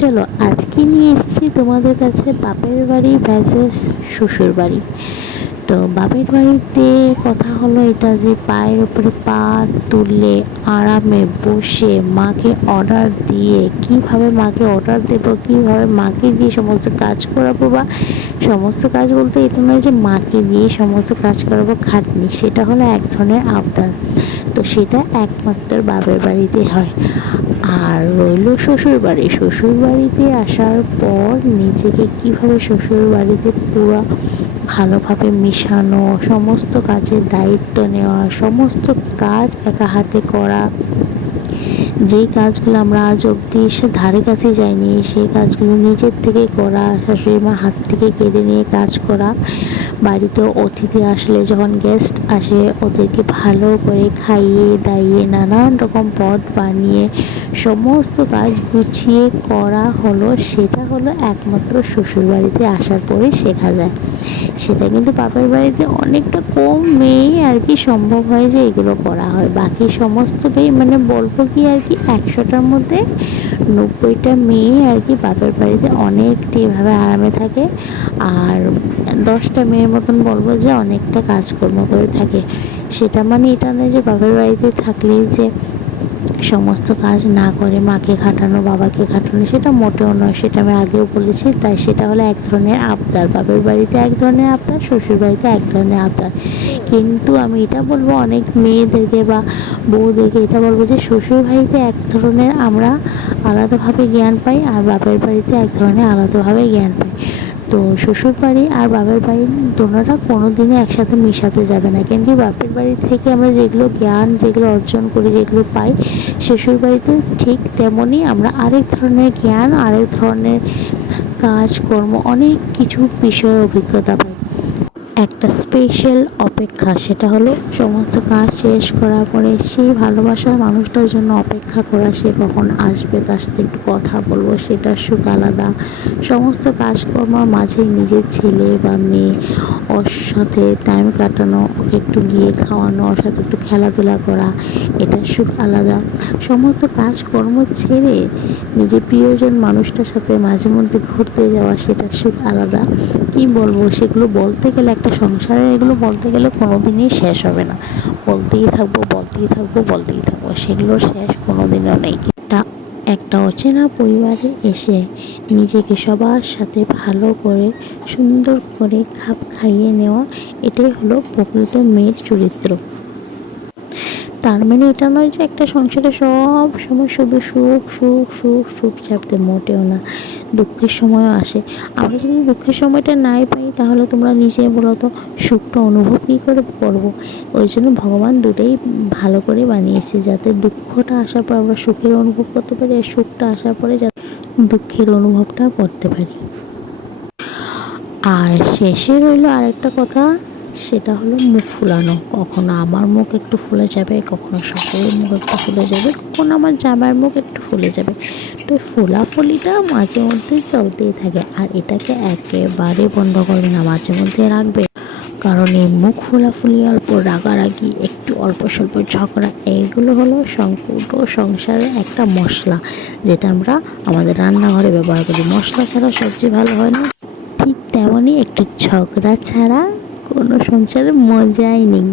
চলো, আজকে নিয়ে এসেছি তোমাদের কাছে বাপের বাড়ি ভ্যাসেস শ্বশুর বাড়ি। তো বাপের বাড়িতে কথা হলো এটা যে পায়ের উপরে পা তুললে আরামে বসে মাকে অর্ডার দিয়ে কীভাবে মাকে অর্ডার দেবো, কীভাবে মাকে দিয়ে সমস্ত কাজ করাবো বা সমস্ত কাজ বলতে এটা নয় যে মাকে দিয়ে সমস্ত কাজ করাবো খাটনি, সেটা হলো এক ধরনের আবদার। তো সেটা একমাত্র বাপের বাড়িতে হয়। আর রইল শ্বশুর বাড়ি শ্বশুর বাড়িতে আসার পর নিজেকে কীভাবে শ্বশুর বাড়িতে পুরো ভালোভাবে মেশানো, সমস্ত কাজের দায়িত্ব নেওয়া, সমস্ত কাজ একা হাতে করা যেই কাজগুলো আমরা আজ অবধি সে ধারে কাছে যাইনি, সেই কাজগুলো নিজের থেকে করা, শাশুড়ি মা হাত থেকে কেড়ে নিয়ে কাজ করা, বাড়িতে অতিথি আসলে যখন গেস্ট আসে, ওদেরকে ভালো করে খাইয়ে, দাইয়ে নানান রকম পদ বানিয়ে সমস্ত কাজ গুছিয়ে করা হলো, সেটা হলো একমাত্র শ্বশুরবাড়িতে আসার পরে শেখা যায়। সেটা কিন্তু বাপের বাড়িতে অনেকটা কম মেয়ে আর কি সম্ভব হয় যে এগুলো করা হয়। বাকি সমস্ত মেয়ে মানে বলব কি আর কি, একশোটার মধ্যে নব্বইটা মেয়ে আর কি বাপের বাড়িতে অনেকটা এভাবে আরামে থাকে। আর দশটা মেয়ের মতন বলব যে অনেকটা কাজকর্ম করে থাকে। সেটা মানে এটা নয় যে বাপের বাড়িতে থাকলেই যে সমস্ত কাজ না করে মাকে খাটানো, বাবাকে খাটানো, সেটা মোটেও নয়, সেটা আমি আগেও বলেছি। তাই সেটা হলো এক ধরনের আবদার। বাপের বাড়িতে এক ধরনের আবদার, শ্বশুর বাড়িতে এক ধরনের আবদার। কিন্তু আমি এটা বলব, অনেক মেয়েদেরকে বা বউদেরকে এটা বলব যে, শ্বশুর বাড়িতে এক ধরনের আমরা আলাদাভাবে জ্ঞান পাই আর বাপের বাড়িতে এক ধরনের আলাদাভাবে জ্ঞান পাই। তো শ্বশুর বাড়ি আর বাপের বাড়ি দোনোটা কোনো দিনই একসাথে মিশাতে যাবে না। কেন কি বাপের বাড়ি থেকে আমরা যেগুলো জ্ঞান, যেগুলো অর্জন করি, যেগুলো পাই, শ্বশুর বাড়িতে ঠিক তেমনই আমরা আরেক ধরনের জ্ঞান, আরেক ধরনের কাজকর্ম অনেক কিছু বিষয়ে অভিজ্ঞতা পাই। একটা স্পেশাল অপেক্ষা, সেটা হলো সমস্ত কাজ শেষ করার পরে সেই ভালোবাসার মানুষটার জন্য অপেক্ষা করা, সে কখন আসবে তার সাথে একটু কথা বলব সেটা সুখ আলাদা। সমস্ত কাজকর্মার মাঝে নিজের ছেলে বা মেয়ে ওর সাথে টাইম কাটানো, ওকে একটু গিয়ে খাওয়ানো, ওর সাথে একটু খেলাধুলা করা এটার সুখ আলাদা। সমস্ত কাজকর্ম ছেড়ে নিজের প্রিয়জন মানুষটার সাথে মাঝে মধ্যে ঘুরতে যাওয়া সেটার সুখ আলাদা। কি বলব, সেগুলো বলতে গেলে একটা সংসারে এগুলো বলতে গেলে কোনো দিনই শেষ হবে না। বলতেই থাকব বলতেই থাকব বলতেই থাকব সেগুলোর শেষ কোনো দিনও নেই। একটা একটা অচেনা পরিবারে এসে নিজেকে সবার সাথে ভালো করে, সুন্দর করে খাপ খাইয়ে নেওয়া, এটাই হলো প্রকৃত মেয়ের চরিত্র। তার মানে এটা নয় যে একটা সংসারে সব সময় শুধু সুখ সুখ সুখ সুখ চাপতে মোটেও না। দুঃখের সময়ও আসে। আমরা যদি দুঃখের সময়টা নাই পাই, তাহলে তোমরা নিজে বলো তো, সুখটা অনুভব কী করে করব? ওই জন্য ভগবান দুটোই ভালো করে বানিয়েছে, যাতে দুঃখটা আসার পর আমরা সুখের অনুভব করতে পারি, আর সুখটা আসার পরে যাতে দুঃখের অনুভবটা করতে পারি। আর শেষে রইল আরেকটা কথা। সেটা হলো মুখ ফুলানো। কখনো আমার মুখ একটু ফুলে যাবে, কখনো সকলের মুখ একটু ফুলে যাবে, কখনো আমার জামার মুখ একটু ফুলে যাবে। তো ফোলাফুলিটা মাঝে মধ্যে চলতেই থাকে আর এটাকে একেবারে বন্ধ করবে না, মাঝে মধ্যে রাখবে। কারণ এই মুখ ফোলাফুলি অল্প রাগারাগি, একটু অল্প স্বল্প ঝগড়া এইগুলো হলো সম্পূর্ণ সংসারের একটা মশলা, যেটা আমরা আমাদের রান্নাঘরে ব্যবহার করি। মশলা ছাড়া সবজি ভালো হয় না। ঠিক তেমনই একটু ঝগড়া ছাড়া কোনো সংসারে মজাই নেই।